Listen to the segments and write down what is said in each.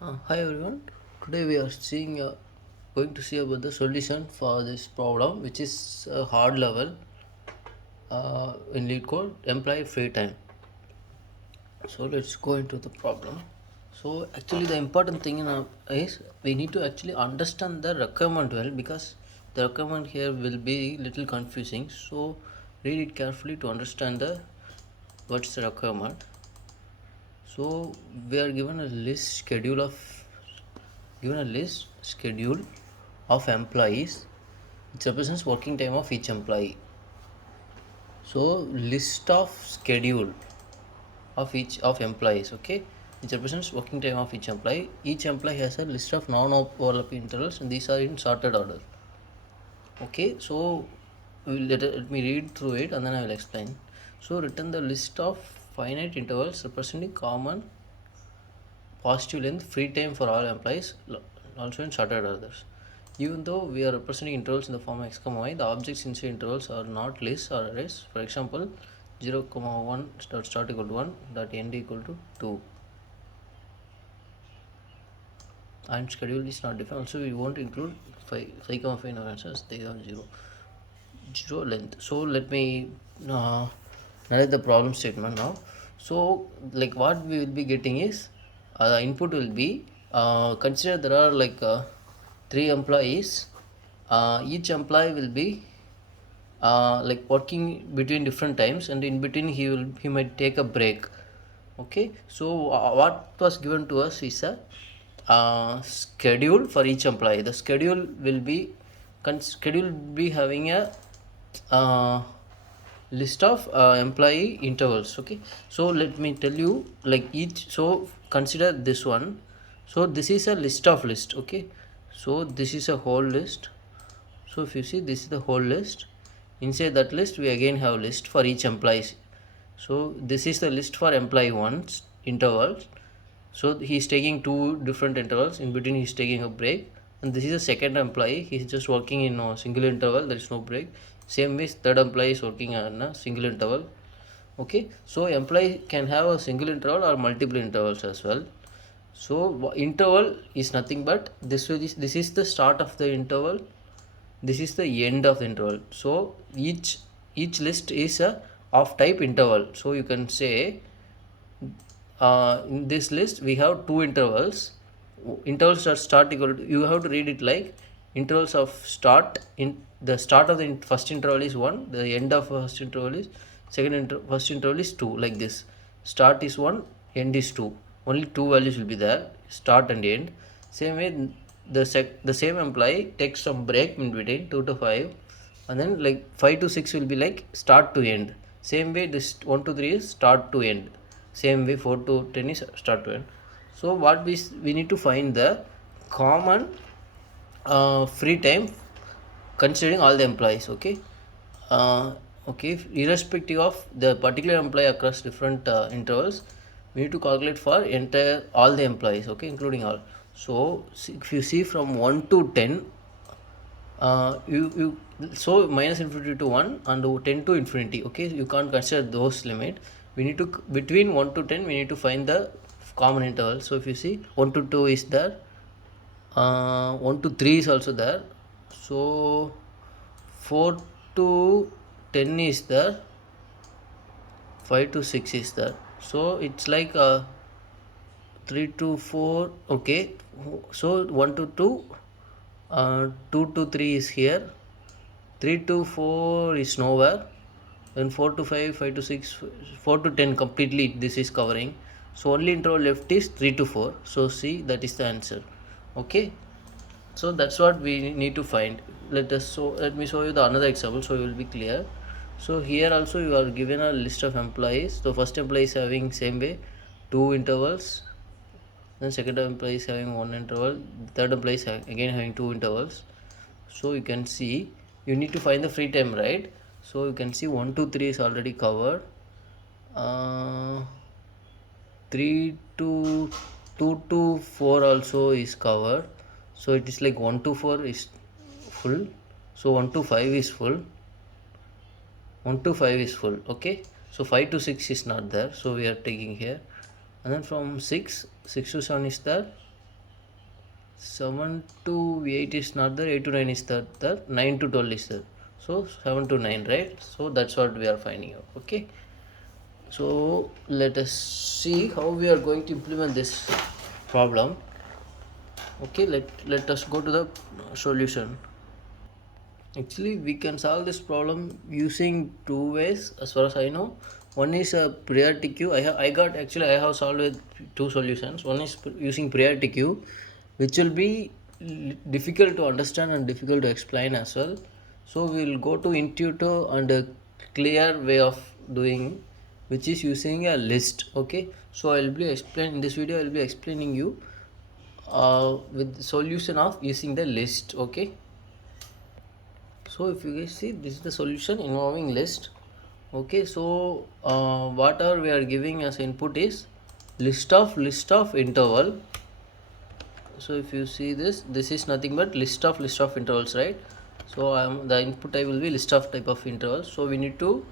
Hi everyone. Today we are going to see about the solution for this problem, which is a hard level in lead code employee free time. So let's go into the problem. So actually, the important thing is we need to actually understand the requirement well, because the requirement here will be little confusing. So read it carefully to understand the what's the requirement. So we are given a list schedule of employees which represents working time of each employee. So list of schedule of each of employees, okay, which represents working time of each employee. Each employee has a list of non-overlapping intervals, and these are in sorted order. Okay, so let me read through it and then I will explain. So return the list of finite intervals representing common positive length free time for all employees, also in sorted orders. Even though we are representing intervals in the form of x, y, the objects inside intervals are not lists or arrays. For example, 0, 1 start equal to 1, dot end equal to 2, and schedule is not defined. Also, we won't include 5, 5, 5 answers, they are 0 length. So let me narrate the problem statement now. So like what we will be getting is the input will be consider there are like 3 employees. Each employee will be like working between different times, and in between he might take a break. Okay, so what was given to us is a schedule for each employee. The schedule will be having a uh, list of employee intervals. Okay, so let me tell you like each. So consider this one. So this is a list. Okay, so this is a whole list. So if you see, this is the whole list. Inside that list we again have list for each employee. So this is the list for employee 1's intervals. So he is taking 2 different intervals, in between he is taking a break. And this is the second employee, he is just working in a single interval, there is no break. Same way third employee is working on a single interval. Okay, so employee can have a single interval or multiple intervals as well. So interval is nothing but this is the start of the interval, this is the end of the interval. So each list is a of type interval. So you can say in this list we have 2 intervals. Intervals are start equal to, you have to read it like intervals of start. In the start of the first interval is 1, the end of first interval is first interval is 2, like this. Start is 1, end is 2, only 2 values will be there, start and end. Same way the same employee takes some break in between 2 to 5, and then like 5 to 6 will be like start to end. Same way this 1 to 3 is start to end. Same way 4 to 10 is start to end. So what we need to find the common free time considering all the employees. Okay, okay, irrespective of the particular employee across different intervals, we need to calculate for entire all the employees, okay, including all. So if you see from 1 to 10, you so minus infinity to 1 and 10 to infinity. Okay, you can't consider those limit. We need to between 1 to 10 we need to find the common interval. So if you see 1 to 2 is there, 1 to 3 is also there, so 4 to 10 is there, 5 to 6 is there. So it's like 3 to 4. Okay, so 1 to 2, 2 to 3 is here, 3 to 4 is nowhere, then 4 to 5, 5 to 6, 4 to 10 completely this is covering. So only interval left is 3 to 4. So see, that is the answer. Okay, so that's what we need to find. Let me show you the another example so you will be clear. So here also you are given a list of employees. So first employee is having same way 2 intervals, then second employee is having 1 interval, third employee is again having 2 intervals. So you can see you need to find the free time, right? So you can see 1 to 3 is already covered, 3 to 2 to 4 also is covered. So it is like 1 to 4 is full, so 1 to 5 is full, 1 to 5 is full. Okay, so 5 to 6 is not there, so we are taking here. And then from 6 to 7 is there, 7 to 8 is not there, 8 to 9 is there, 9 to 12 is there. So 7 to 9, right? So that's what we are finding out. Okay. So let us see how we are going to implement this problem. Okay, let us go to the solution. Actually, we can solve this problem using two ways as far as I know. One is a priority queue. I have solved with two solutions. One is using priority queue, which will be difficult to understand and difficult to explain as well. So we will go to intuitive and a clear way of doing, which is using a list. Okay, so I will be explaining in this video. I will be explaining you with the solution of using the list. Okay, so if you guys see, this is the solution involving list. Okay, so whatever we are giving as input is list of interval. So if you see this is nothing but list of intervals, right? So the input type will be list of type of intervals. So we need to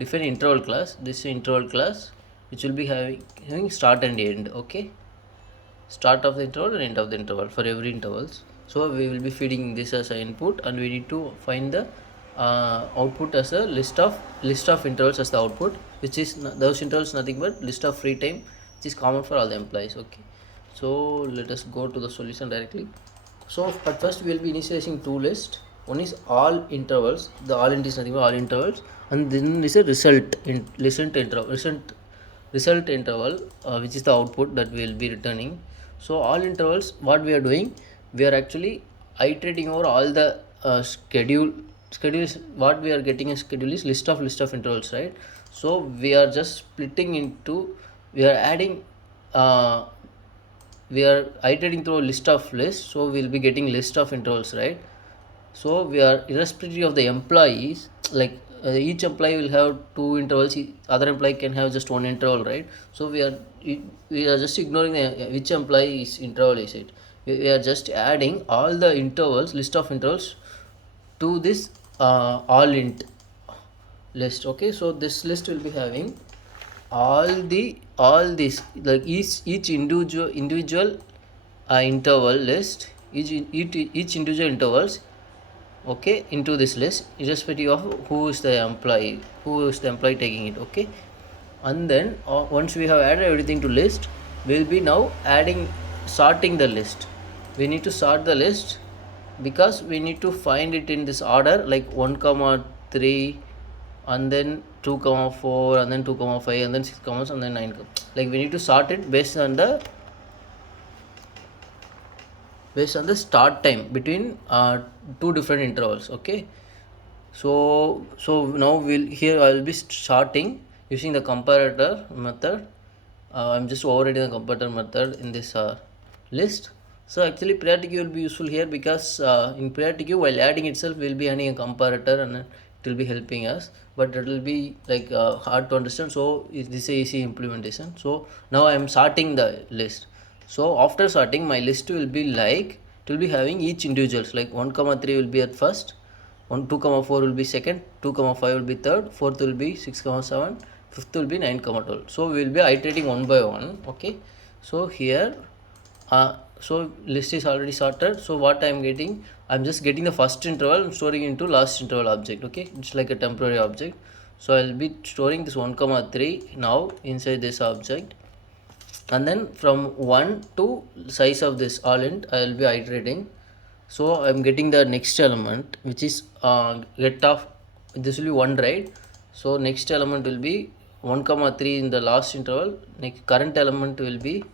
define interval class. This is interval class which will be having start and end. Okay, start of the interval and end of the interval for every intervals. So we will be feeding this as an input, and we need to find the output as a list of intervals as the output, which is those intervals nothing but list of free time, which is common for all the employees. Okay, so let us go to the solution directly. So at first we will be initializing two lists. One is all intervals. The all int is nothing but all intervals, and then is a result interval, which is the output that we will be returning. So all intervals, what we are doing, we are actually iterating over all the schedules. What we are getting as schedule is list of intervals, right? So we are just splitting into, we are adding we are iterating through a list of lists, so we'll be getting list of intervals, right? So we are irrespective of the employees, like each employee will have two intervals, other employee can have just one interval, right? So we are just ignoring which employee's interval is it. We are just adding all the intervals, list of intervals, to this all int list. Okay, so this list will be having all this, like each individual interval list, each individual intervals, okay, into this list irrespective of who is the employee taking it. Okay, and then once we have added everything to list, we'll be now sorting the list. We need to sort the list because we need to find it in this order, like 1 comma 3, and then 2 comma 4, and then 2 comma 5, and then 6 commas, and then 9 like we need to sort it based on the start time between two different intervals. Okay, so now I'll be sorting using the comparator method. I'm just overriding the comparator method in this list. So actually priority queue will be useful here because in priority queue, while adding itself, we'll be adding a comparator, and it will be helping us, but it will be like hard to understand. So this is easy implementation. So now I'm sorting the list. So after sorting, my list will be like, it will be having each individuals, like 1 comma 3 will be at first, 1 2 comma 4 will be second, 2 comma 5 will be third, fourth will be 6 comma 7, fifth will be 9 comma 12. So we will be iterating one by one. Okay, so here so list is already sorted. So what I'm getting, I'm just getting the first interval and storing into last interval object. Okay, it's like a temporary object. So I'll be storing this 1 comma 3 now inside this object, and then from 1 to size of this all int, I will be iterating. So I'm getting the next element, which is get of, this will be 1, right? So next element will be 1 comma 3 in the last interval. Next current element will be,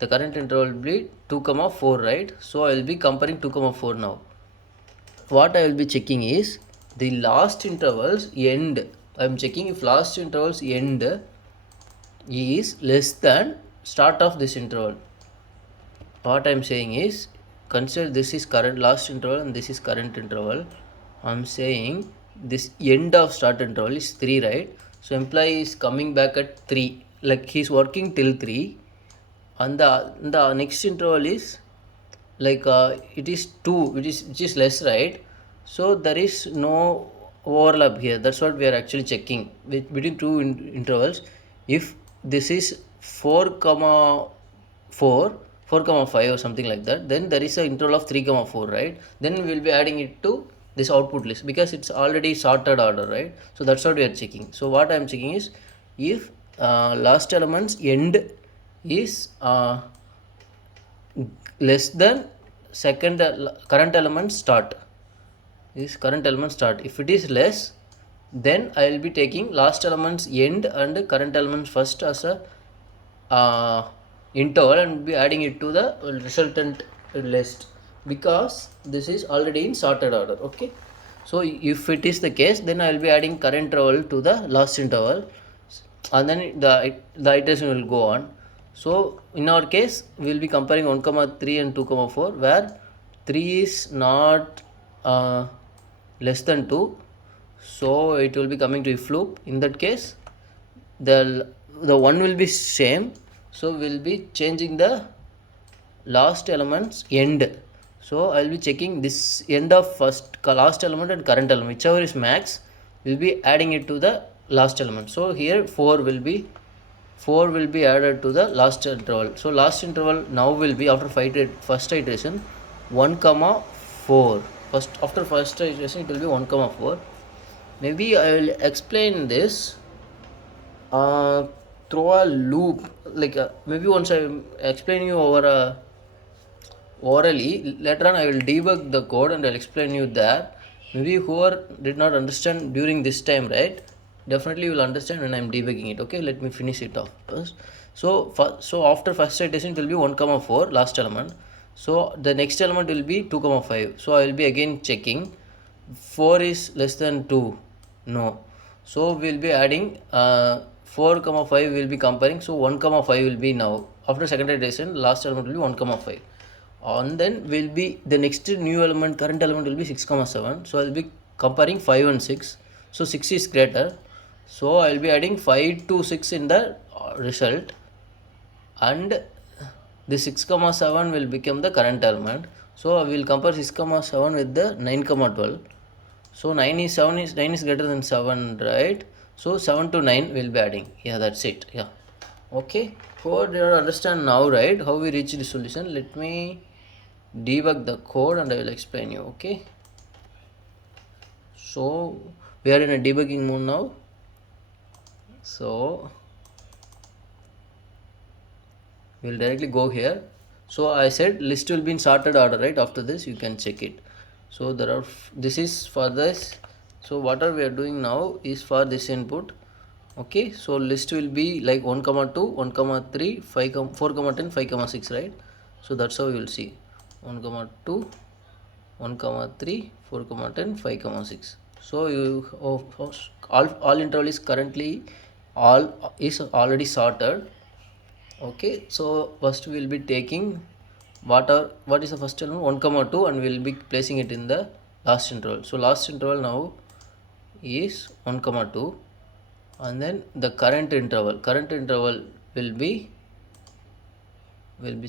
the current interval will be 2 comma 4, right? So I will be comparing 2 comma 4 now. What I will be checking is the last intervals end. I am checking if last intervals end is less than start of this interval. What I am saying is, consider this is current last interval and this is current interval. I am saying this end of start interval is 3, right? So employee is coming back at 3, like he is working till 3, and the next interval is like it is 2, which is less, right? So there is no overlap here. That's what we are actually checking between two intervals. If this is 4 comma 4 4 comma 5 or something like that, then there is an interval of 3 comma 4, right? Then we will be adding it to this output list because it's already sorted order, right? So that's what we are checking. So what I am checking is if last element's end is less than second current element start, is current element start. If it is less, then I will be taking last element's end and current element's first as a interval and be adding it to the resultant list because this is already in sorted order. Okay, so if it is the case, then I will be adding current interval to the last interval and then the iteration will go on. So in our case we will be comparing 1 comma 3 and 2 comma 4 where 3 is not less than 2, so it will be coming to if loop. In that case the one will be same, so we'll be changing the last element's end. So I'll be checking this end of first last element and current element, whichever is max we'll be adding it to the last element. So here 4 will be added to the last interval. So last interval now will be after first iteration 1 comma 4. After first iteration it will be 1 comma 4. Maybe I will explain this through a loop, like maybe once I explain you over orally, later on I will debug the code and I'll explain you that. Maybe whoever did not understand during this time, right, definitely you will understand when I'm debugging it. Okay, let me finish it off first. So after first iteration it will be 1 comma 4 last element, so the next element will be 2 comma 5. So I will be again checking 4 is less than 2, no, so we'll be adding 4 comma 5 will be comparing, so 1 comma 5 will be now after second iteration last element will be 1 comma 5, and then will be the next new element current element will be 6 comma 7. So I'll be comparing 5 and 6, so 6 is greater, so I'll be adding 5 to 6 in the result, and the 6 comma 7 will become the current element. So I will compare 6 comma 7 with the 9 comma 12. So 9 is greater than 7, right? So 7 to 9 will be adding. Yeah, that's it. Yeah, okay, for you understand now, right, how we reach the solution. Let me debug the code and I will explain you. Okay, so we are in a debugging mode now. So we'll directly go here. So I said list will be in sorted order, right? After this you can check it. So there are this is for this. So whatever we are doing now is for this input. Okay, so list will be like 1 comma 2 1 comma 3 5 4 comma 10 5 comma 6, right? So that's how you will see 1 comma 2 1 comma 3 4 comma 10 5 comma 6. So you all interval is currently already sorted. Okay, so first we will be taking what is the first element 1 comma 2 and we will be placing it in the last interval. So last interval now is 1 comma 2, and then the current interval will be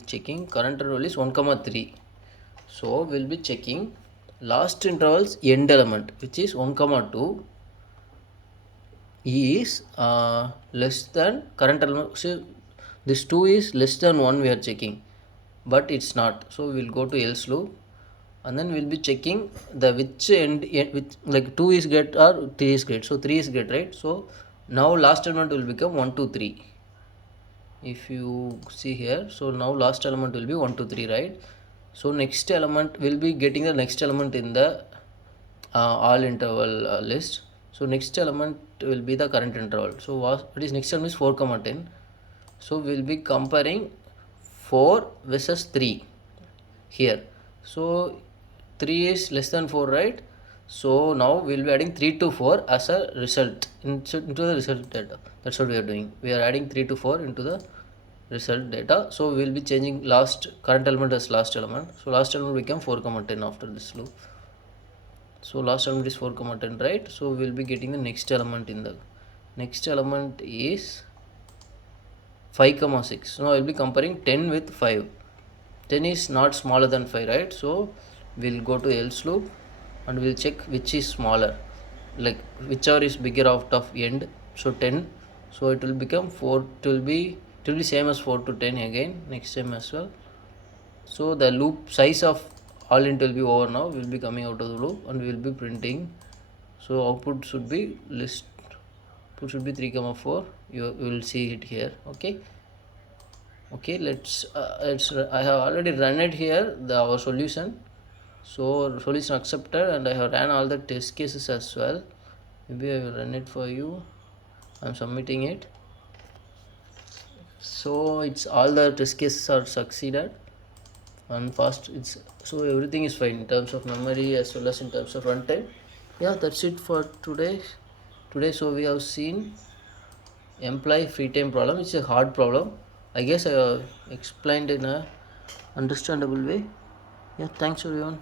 checking current interval is 1 comma 3. So we'll be checking last interval's end element, which is 1 comma 2 is less than current element. So this 2 is less than 1 we are checking, but it's not, so we'll go to else loop and then we'll be checking the which end which like 2 is great or 3 is great. So 3 is great, right? So now last element will become 1 2 3. If you see here, so now last element will be 1 2 3, right? So next element will be getting the next element in the all interval list. So next element will be the current interval. So what is next element is 4 comma 10. So we'll be comparing 4 versus 3 here. So 3 is less than 4, right? So now we'll be adding 3 to 4 as a result into the result data. That's what we are doing. We are adding 3 to 4 into the result data. So we'll be changing last current element as last element. So last element become 4 comma 10 after this loop. So last element is 4 comma 10, right? So we'll be getting the next element in the next element is 5 comma 6. Now I will be comparing 10 with 5. 10 is not smaller than 5, right? So we'll go to else loop and we'll check which is smaller, like whichever is bigger out of end. So 10, so it will become 4, it will be same as 4 to 10 again next time as well. So the loop size of all int will be over now, will be coming out of the loop and we will be printing. So output should be list, output should be 3 comma 4. You will see it here. Okay, let's I have already run it here, our solution. So solution accepted, and I have ran all the test cases as well. Maybe I will run it for you. I'm submitting it. So it's all the test cases are succeeded and fast. It's so everything is fine in terms of memory as well as in terms of runtime. Yeah, that's it for today. So we have seen employee free time problem. It's a hard problem. I guess I explained in a understandable way. Yeah, thanks everyone.